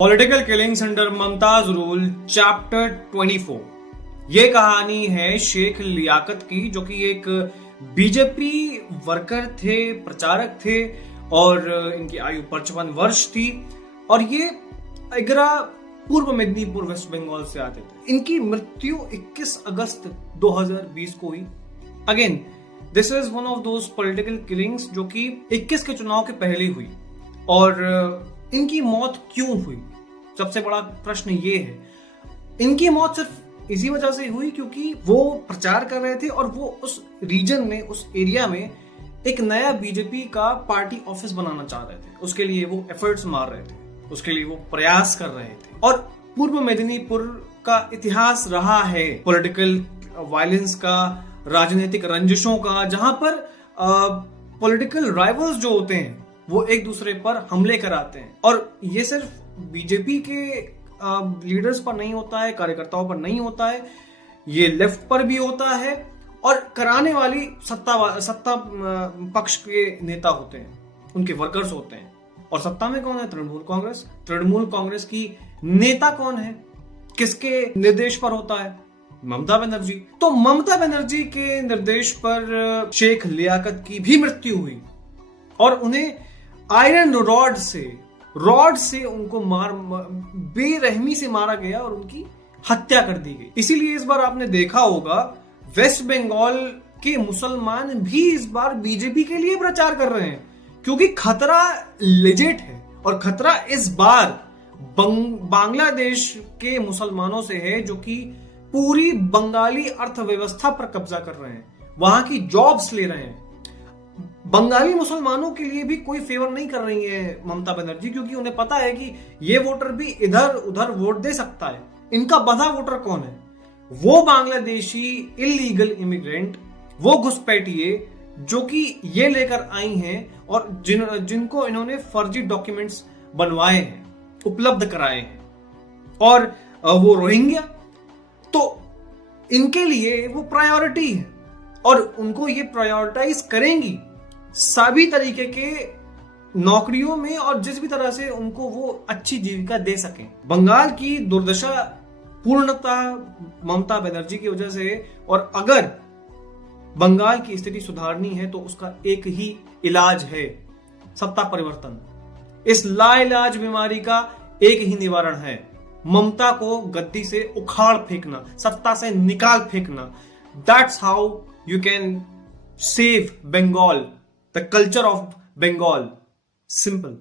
Political killings under Mumtaz rule chapter 24। ये कहानी है शेख लियाकत की, जो कि एक बीजेपी वर्कर थे, प्रचारक थे और इनकी आयु 55 वर्ष थी और ये आगरा पूर्व मेदिनीपुर वेस्ट बंगाल से आते थे। इनकी मृत्यु 21 अगस्त 2020 को हुई। Again this is one of those political killings जो कि 21 के चुनाव के पहले हुई। और इनकी मौत क्यों हुई, सबसे बड़ा प्रश्न ये है। इनकी मौत सिर्फ इसी वजह से हुई क्योंकि वो प्रचार कर रहे थे और वो उस रीजन में, उस एरिया में एक नया बीजेपी का पार्टी ऑफिस बनाना चाह रहे थे। उसके लिए वो एफर्ट्स मार रहे थे, उसके लिए वो प्रयास कर रहे थे। और पूर्व मेदिनीपुर का इतिहास रहा है पॉलिटिकल वायलेंस का, राजनीतिक रंजिशों का, जहां पर पॉलिटिकल राइवल्स जो होते हैं वो एक दूसरे पर हमले कराते हैं। और ये सिर्फ बीजेपी के लीडर्स पर नहीं होता है, कार्यकर्ताओं पर नहीं होता है, ये लेफ्ट पर भी होता है। और कराने वाली सत्ता पक्ष के नेता होते हैं, उनके वर्कर्स होते हैं। और सत्ता में कौन है? तृणमूल कांग्रेस। तृणमूल कांग्रेस की नेता कौन है, किसके निर्देश पर होता है? ममता बनर्जी। तो ममता बनर्जी के निर्देश पर शेख लियाकत की भी मृत्यु हुई और उन्हें आयरन रॉड से उनको बेरहमी से मारा गया और उनकी हत्या कर दी गई। इसीलिए इस बार आपने देखा होगा वेस्ट बंगाल के मुसलमान भी इस बार बीजेपी के लिए प्रचार कर रहे हैं, क्योंकि खतरा लेजिट है। और खतरा इस बार बांग्लादेश के मुसलमानों से है, जो कि पूरी बंगाली अर्थव्यवस्था पर कब्जा कर रहे हैं, वहां की जॉब्स ले रहे हैं। बंगाली मुसलमानों के लिए भी कोई फेवर नहीं कर रही है ममता बनर्जी, क्योंकि उन्हें पता है कि ये वोटर भी इधर उधर वोट दे सकता है। इनका बधा वोटर कौन है? वो बांग्लादेशी इलीगल इमिग्रेंट, वो घुसपैठिए जो कि ये लेकर आई हैं और जिनको इन्होंने फर्जी डॉक्यूमेंट्स बनवाए हैं, उपलब्ध कराए हैं। और वो रोहिंग्या, तो इनके लिए वो प्रायोरिटी है और उनको ये प्रायोरिटाइज करेंगी सभी तरीके के नौकरियों में और जिस भी तरह से उनको वो अच्छी जीविका दे सकें। बंगाल की दुर्दशा पूर्णतः ममता बनर्जी की वजह से। और अगर बंगाल की स्थिति सुधारनी है तो उसका एक ही इलाज है, सत्ता परिवर्तन। इस लाइलाज बीमारी का एक ही निवारण है, ममता को गद्दी से उखाड़ फेंकना, सत्ता से निकाल फेंकना। That's how you can save Bengal, the culture of Bengal. Simple.